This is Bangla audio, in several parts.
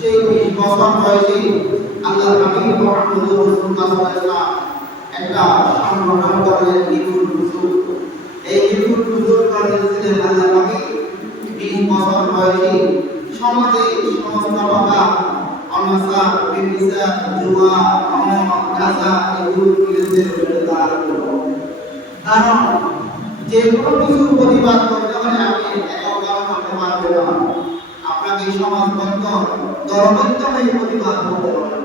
সেই 20 বছর বয়সে আল্লাহর হাবিব মুহাম্মদ রাসূলুল্লাহ সাল্লাল্লাহু আলাইহি ওয়াসাল্লাম একটা সংগঠন করলেন ঈদুল নুজুর। এই ঈদুল নুজুর করেছিলেন আল্লাহর হাবিব 20 বছর বয়সে। সমাজে সমস্ত বাবা অনাসা বিবিসা জুয়া গাজা এগুলোর বিরুদ্ধে দাঁড়ানো করব। কারণ যে কোনো কিছু প্রতিবাদ করতে হলে আপনি একা করতে পারবেন না, আপনাকে সমাজবদ্ধ দলবদ্ধ হয়ে প্রতিবাদ করতে হবে।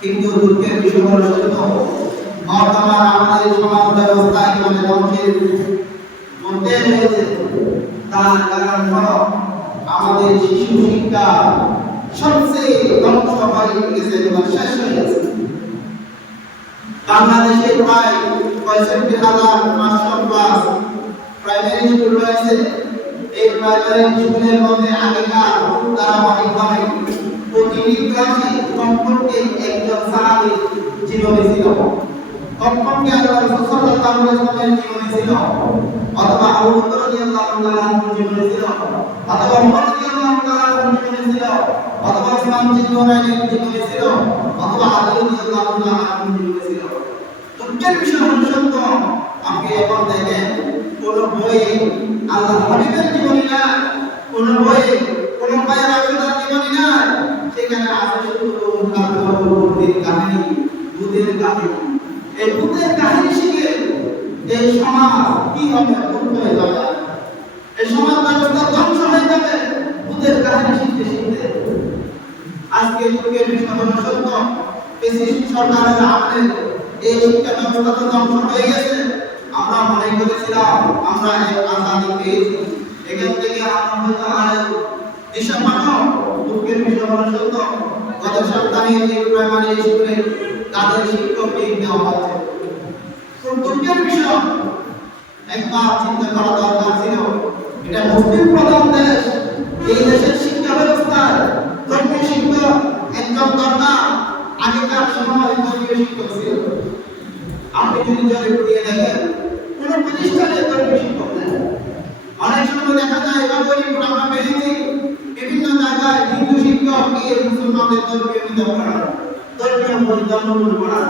কিন্তু দুঃখের বিষয় হলো সত্য, বর্তমান আমাদের সমাজ ব্যবস্থা একেবারে ধ্বংসের মধ্যে রয়েছে। তার কারণ হলো আমাদের শিশু শিক্ষা সবচেয়ে ধ্বংস হয়ে গেছে এবং শেষ হয়ে গেছে। বাংলাদেশে প্রায় 65,500 প্লাস প্রাইমারি স্কুল রয়েছে। এই প্রাইমারি স্কুলের মধ্যে আগেকার ধারাবাহিকভাবে প্রতিটি ক্লাসে কমপক্ষে একজন সাহাবী জীবনী ছিল, কমপক্ষে আল্লাহ রাসূল সাল্লাল্লাহু আলাইহি ওয়াসাল্লামের জীবনী ছিল, অথবা আবু বকর রাদিয়াল্লাহু তাআলার জীবনী ছিল, অথবা ওমর রাদিয়াল্লাহু তাআলার জীবনী ছিল, অথবা উসমান জিন্নুরাইনের জীবনী ছিল, অথবা আলী রাদিয়াল্লাহু তাআলার জীবনী ছিল। দুঃখের বিষয় হলো সত্য, আপনি এখন দেখেন কোন বইয়ে আল্লাহর হাবিবের জীবনী না, কোন বইয়ে কোন মায়ের আশীর্বাদ জীবনী না, সেখানে আছে শুধু ভূতের কাহিনী, ভূতের কাহিনী। এই ভূতের কাহিনী শিখে এই সমাজ কি হবে? ভূত হয়ে যাবে, এই সমাজ ব্যবস্থা ধ্বংস হয়ে যাবে ভূতের কাহিনী শিখতে শিখতে। আজকে যুগের বিষয় হলো সত্য, ফ্যাসিস্ট সরকারের আমলে এই শিক্ষা ব্যবস্থা তো ধ্বংস হয়ে গেছে। আমরা মনে করেছিলাম আমরা এই আজাদি পেয়েছি, এখান থেকে আমরা হয়তো আর দিশা পাবো। দুঃখের বিষয় হলো সত্য, গত সপ্তাহে এই প্রাইমারি স্কুলে তাদের শিক্ষক নিয়োগ দেওয়া হচ্ছে। খুব দুঃখের বিষয়, একবার চিন্তা করা দরকার ছিল, এটা মুসলিম প্রধান দেশ, এই দেশের শিক্ষা ব্যবস্থায় ধর্মীয় শিক্ষক একজন দরকার। আগেকার সময় ধর্মীয় শিক্ষক ছিল, আপনি যদি জরিপ দিয়ে দেখেন কোন প্রতিষ্ঠানে ধর্মীয় শিক্ষক নেই। অনেক সময় দেখা যায় এভাবে আমরা পেয়েছি বিভিন্ন জায়গায় হিন্দু শিক্ষক গিয়ে মুসলমানদের ধর্মীয় বিধান করান, ধর্মীয় ধর্মগুলো করান।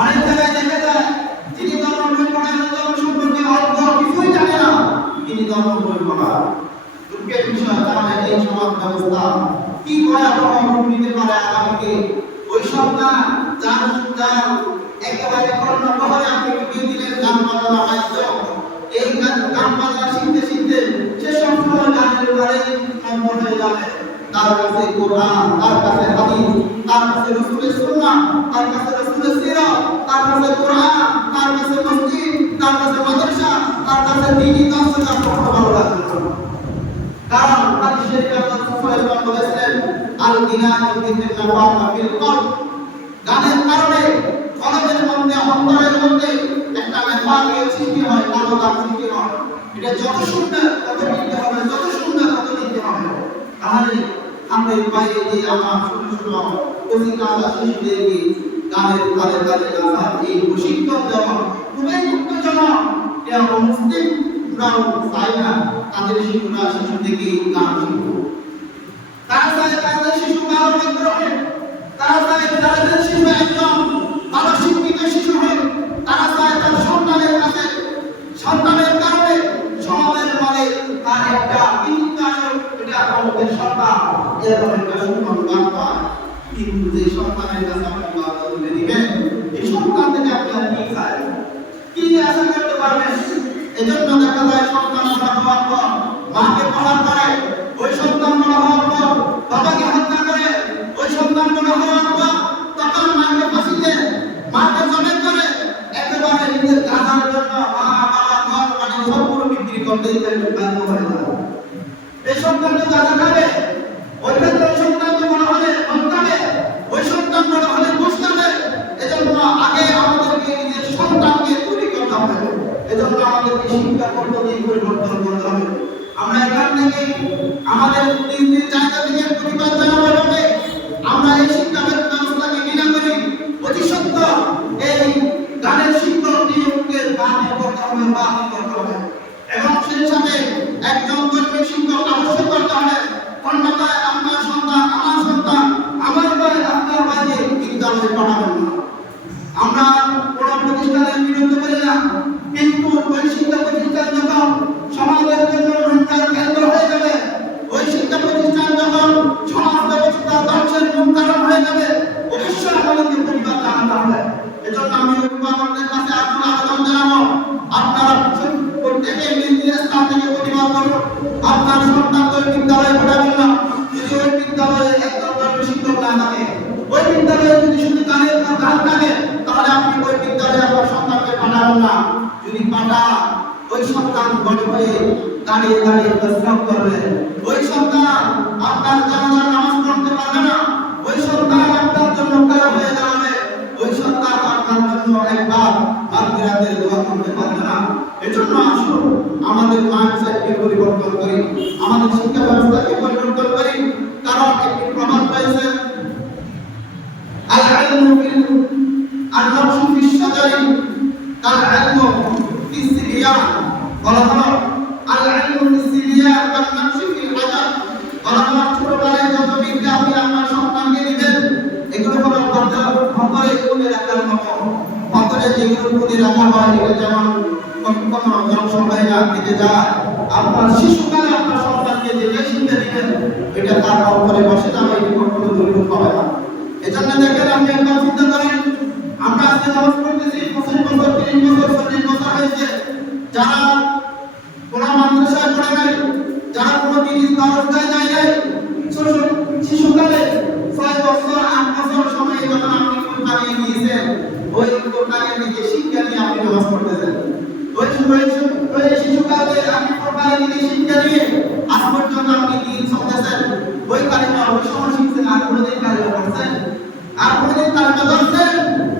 অনেক জায়গায় দেখা যায় যিনি ধর্ম বই পড়ান ধর্ম সম্পর্কে অল্প কিছুই জানে না, তিনি ধর্ম বই পড়ান। দুঃখের বিষয়, তাহলে এই সমাজ ব্যবস্থা কি ভয়াবহ রূপ নিতে পারে আগামীতে। ওই সব না যার যার একেবারে কর্ণগহরে আপনি ঢুকিয়ে দিলেন গান বাজনা বাদ্য, এই গান বাজনা শিখতে শিখতে সে সবসময় গানের উপরে সম্পন্ন হয়ে যাবে। তার কাছে কোরআন, তার কাছে হাদিস, তার কাছে রাসূলের সুন্নাহ, তার কাছে রাসূলের সিরাত, তার কাছে কোরআন, তার কাছে মসজিদ, তার কাছে মাদ্রাসা, তার কাছে দ্বীনি দর্শন পড়তে ভালো লাগবে। কারণ হাদিসের আল্লাহ রাসূল সাল্লাল্লাহু আলাইহি ওয়াসাল্লাম আল গিনায়ু বিল-নাফাকা ফিল কলব, গানের কারণে কলবের মধ্যে অন্তরের মধ্যে একটা নেফাকের সৃষ্টি হয়, কালোদাগ সৃষ্টি হয়। এটা যত শুনবে তত নিতে হবে, যত শুনবে তত নিতে হবে। তাহলে আমাদের বাইরে যে আমার ছোট ছোট কচিকাঁচা শিশুদেরকে গানের তালে তালে নাচা, এই প্রশিক্ষণ দেওয়া খুবই দুঃখজনক। এটা মুসলিমরাও চায় না তাদের শিশুরা শিশু থেকে গান শিখুক। তারা চায় তাদের শিশু গান গ্রহণ, তারা চায় তাদের শিশু একদম ভালো শিক্ষিত শিশু হোক। তারা চায় তার সন্তানের কাছে, সন্তানের কারণে সমাজের মানে তার একটা এটা আমাদের সন্তান এরকম একটা সুন্দর গান পায়। কিন্তু যে সন্তানের কাছে আপনি বাধা তুলে দিবেন, এই সন্তান থেকে আপনি আর কি চায়, কি আশা করতে পারবেন? এজন্য দেখা যায় সন্তান বড় হওয়ার পর মাকে প্রহার করে, ওই সন্তান বড় হওয়ার পর বাবাকে হত্যা করে, ওই সন্তান বড় হওয়ার পর তখন মাকে ফাঁসি দেয়, মাকে জবাই করে, একেবারে নিজের গাধার জন্য মা বাবা ঘর বাড়ি সবগুলো বিক্রি করতে বাধ্য হয়ে যায়। এই সন্তান তো গাধা খাবে, ওই ক্ষেত্রে সন্তান তো বড় হলে মন্তাবে, ওই সন্তান বড় হলে বুঝতে। এজন্য আগে আমাদেরকে নিজের সন্তানকে তৈরি করতে হবে, এজন্য আমাদেরকে শিক্ষা পদ্ধতি পরিবর্তন করতে হবে। আমরা এখান থেকে আমাদের নিজ জায়গা থেকে প্রতিবাদ জানাবো হবে। আমরা এই শিক্ষা ব্যবস্থাকে ঘৃণা করি, অতি সত্য এই গানের শিক্ষক নিয়োগকে বাতিল করতে হবে, বাতিল করতে হবে। এবং সেই সাথে একজন ধর্মীয় শিক্ষক অবশ্যই করতে হবে। কোন একটি প্রবাদ রয়েছে, আল ইলমু ফিল আন-নাফসু ফিশ শাজারি কাল ইলমু ফিস সিবিয়ান। বলা হলো আল ইলমু ফিস সিবিয়ান কাল নাফসু ফিল হাজার। বলা হলো ছোটবেলায় যত বিদ্যা আপনি আপনার সন্তানকে দিবেন, এগুলো হলো ভেতরে কোণে রাখার মতো। ভেতরে যেগুলো কোণে রাখা হয় এটা যেমন কখনো জনসভায় খেতে যায়, আপনার শিশুকালে আপনার সন্তানকে যেটা শিক্ষা দিবেন এটা তার অন্তরে বসে যাবে, এটা কখনো দুর্বল হবে না। এজন্য দেখেন আপনি একবার চিন্তা করেন, আমরা আজকে নামাজ পড়তেছি 25 বছর 30 বছর 40 বছর হয়েছে, যারা কোন মাদ্রাসায় পড়ে নাই, যারা কোনো জিনিস দরজায় যায় নাই, শিশুকালে 6 বছর 8 বছর সময়ে যখন আপনি কোরবানি দিয়েছেন, ওই কোরবানি থেকে শিক্ষা নিয়ে আপনি নামাজ পড়তেছেন। ওই শিশুকালে আপনি কোরবানি থেকে শিক্ষা নিয়ে আজ পর্যন্ত আপনি দিন চলতেছেন। ওই কালিমা ওই সময় শিখছেন, আর কোনোদিন কালিমা পড়ছেন, আর কোনোদিন কালিমা ধরছেন,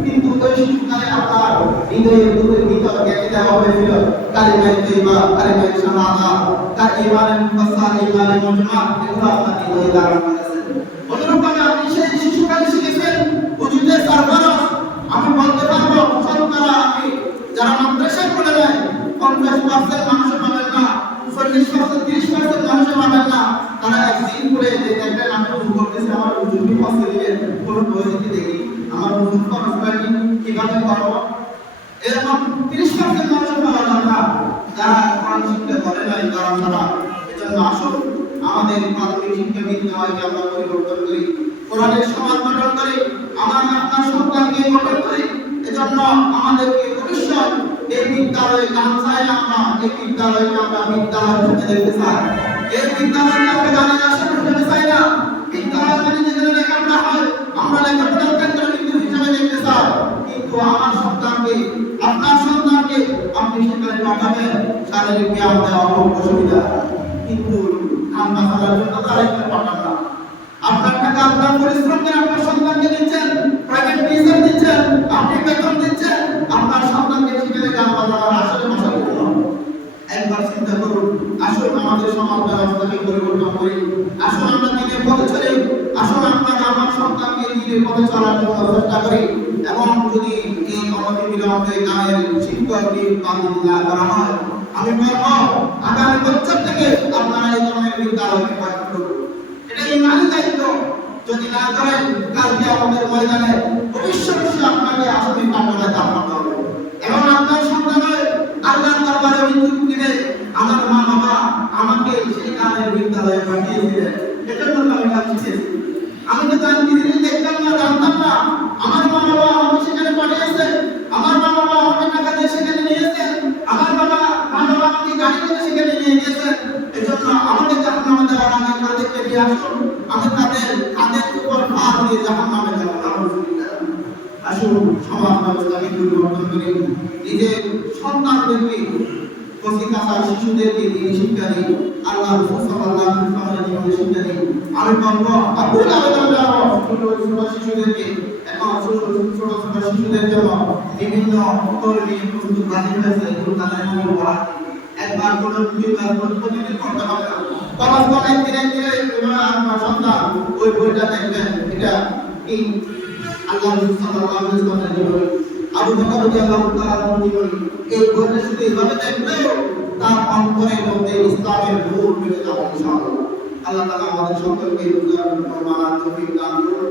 কিন্তু ওই শিশুকালে আপনার হৃদয়ের ভিতর গেঁথে দেওয়া হয়েছিল কালিমায়ে তাইয়্যিবা, কালিমায়ে শাহাদা, তার ইমানে মুফাসসাল, ইমানে মুজমা, এগুলো আপনার হৃদয়ে ধারণ করেছেন। অনুরূপভাবে আপনি সেই শিশুকালে শিখেছেন উজুদে সরবরাহ। আমি বলতে পারবো সন্তানরা আপনি যারা মাদ্রাসায় পড়ে নাই 50% মানুষ পাবেন না, 40% 30% মানুষ পাবেন না, তারা একদিন করে যে দেখবেন আমি উজু করতেছি, আমার উজু কি ফসল দিয়ে কোন বই থেকে দেখি আমার উজু ফরজ করেনি কিভাবে করব, এরকম 30% মানুষ পাওয়া যায় না যারা কোরআন শিখতে পারে নাই তারা ছাড়া। এজন্য আসুন আমাদের প্রাথমিক শিক্ষা বিদ্যালয়কে আমরা পরিবর্তন করি, কোরআনের সমাজ গঠন করি, আমার আপনার সন্তানকে গঠন করি। এজন্য আমাদেরকে ভবিষ্যৎ এই বিদ্যালয়ে গান চাই, আমরা এই বিদ্যালয়কে আমরা বিদ্যালয় হিসেবে দেখতে চাই। এই বিদ্যালয়কে আমরা গানের আসন হিসেবে চাই না। বিদ্যালয় মানে যেখানে লেখাপড়া হয় আমরা লেখাপড়ার কেন্দ্রবিন্দু হিসেবে দেখতে চাই। কিন্তু আমার সন্তানকে, আপনার সন্তানকে আপনি সেখানে পাঠাবেন শারীরিক ব্যায়াম দেওয়া খুব অসুবিধা, কিন্তু ঠান্ডা খেলার জন্য তারা এখানে পাঠান না। আপনার টাকা আপনার পরিশ্রম করে আপনার সন্তানকে দিচ্ছেন, প্রাইভেট টিউশন দিচ্ছেন, আপনি বেতন দিচ্ছেন, আপনার সন্তানকে সেখানে গান বাজানোর আসলে বসার জন্য। একবার চিন্তা করুন, আসুন আমাদের সমাজ ব্যবস্থাকে পরিবর্তন করি, আসুন আমরা দিনের পথে চলি, আসুন আপনার আমার সন্তানকে দিনের পথে চলার জন্য চেষ্টা করি। এবং যদি এই অনতিবিলম্বে গানের শিক্ষক নিয়োগ না করা হয়, আমি বলবো আগামী বছর থেকে আপনারা এই ধরনের বিদ্যালয়কে পাঠ করুন। এটা ইমানি দায়িত্ব। যদি না করেন কালকে আমাদের ময়দানে ভবিষ্যতে আপনাকে আসামি কাঠগড়ায় দাঁড়াতে হবে এবং আপনার সন্তানের আল্লাহর দরবারে অভিযোগ দিবে, আমার মা বাবা আমাকে সেই গানের বিদ্যালয়ে পাঠিয়েছিলেন, এজন্য আমি গান শিখেছি। আমি তো গান কিছুদিন দেখতাম না, জানতাম না, আমার মা বাবা আমাকে সেখানে পাঠিয়েছে, আমার মা বাবা আমাকে টাকা দিয়ে সেখানে নিয়েছেন, আমার মা বাবা আমাকে গাড়ি করে সেখানে নিয়ে গেছেন। এজন্য আমাদের জাহান্নামে যাওয়ার আগে তাদেরকে নিয়ে আসুন, আমি তাদের উপর ভার দিয়ে জাহান্নামে যাব না। আসুন সমাজ ব্যবস্থাকে পরিবর্তন করি, নিজের সন্তানদেরকে কচিকাঁচার শিশুদেরকে দিয়ে শিক্ষা দিই, আল্লাহ রাসূল সাল্লাল্লাহু আলাইহি ওয়াসাল্লামের জীবনে শিক্ষা দিই। আমি বলবো আবুল আবেদন ছোট শিশুদেরকে, এখন ছোট শিশুদের জন্য বিভিন্ন কর্মী প্রস্তুত হাজির হয়েছে, এগুলো তাদের মনে পড়া একবার করে দুইবার প্রতিদিন করতে হবে না, কমাস একদিন আমার সন্তান ওই বইটা দেখবেন। এটা কি আল্লাহ রাসূল সাল্লাল্লাহু আলাইহি ওয়াসাল্লামের জীবন, আবু বকর রাদিয়াল্লাহু তাআলা জীবন। এই বইটা শুধু এইভাবে দেখলে তার অন্তরের মধ্যে ইসলামের নূর মিলে যাবে ইনশাআল্লাহ। আল্লাহ তাআলা আমাদের সকলকে বুঝার তৌফিক দান করুন।